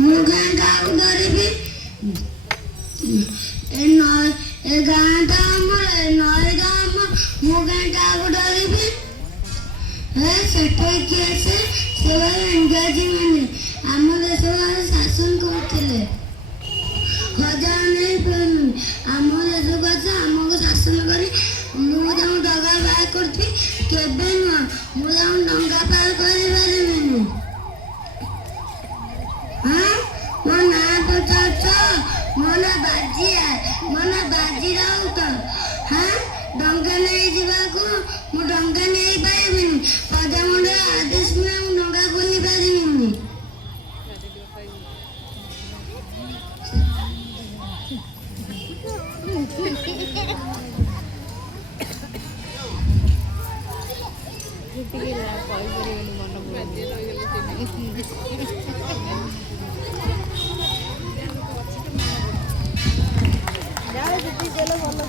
ମୁଁ ଗାଁ କାହାକୁ ଡରିବି? ଏ ଗାଁଟା ଆମର, ଏ ନଈଟା ଆମର, ମୁଁ ଗାଁ କାହାକୁ ଡରିବି? ସେଠି କିଏ ସେମାନେ ଇଂରାଜୀ ମାନେ ଆମ ଦେଶକୁ ଶାସନ କରୁଥିଲେ। ହଜାର ନେଇ ଆମ ଦେଶକୁ ଆସି ଆମକୁ ଶାସନ କରି ମୁଁ ତାଙ୍କୁ ଡଙ୍ଗା ପାର କରିଥିବି କେବେ ନୁହଁ, ମୁଁ ତାଙ୍କୁ ଡଙ୍ଗା ପାର କରିପାରିବିନି। ମୋ ନାଁ ପଚାରୁଛ? ମୋ ନାଁ ବାଜିଆ, ମୋ ନାଁ ବାଜି ରାଉତ। ଡଙ୍ଗା ନେଇଯିବାକୁ ମୁଁ ଡଙ୍ଗା ନେଇପାରିବିନି, ପ୍ରଧାନମନ୍ତ୍ରୀ ଆଦେଶ ବିନା ମୁଁ ଡଙ୍ଗା ଖୋଲି ପାରିବିନି। କହିପାରିବନି ମନ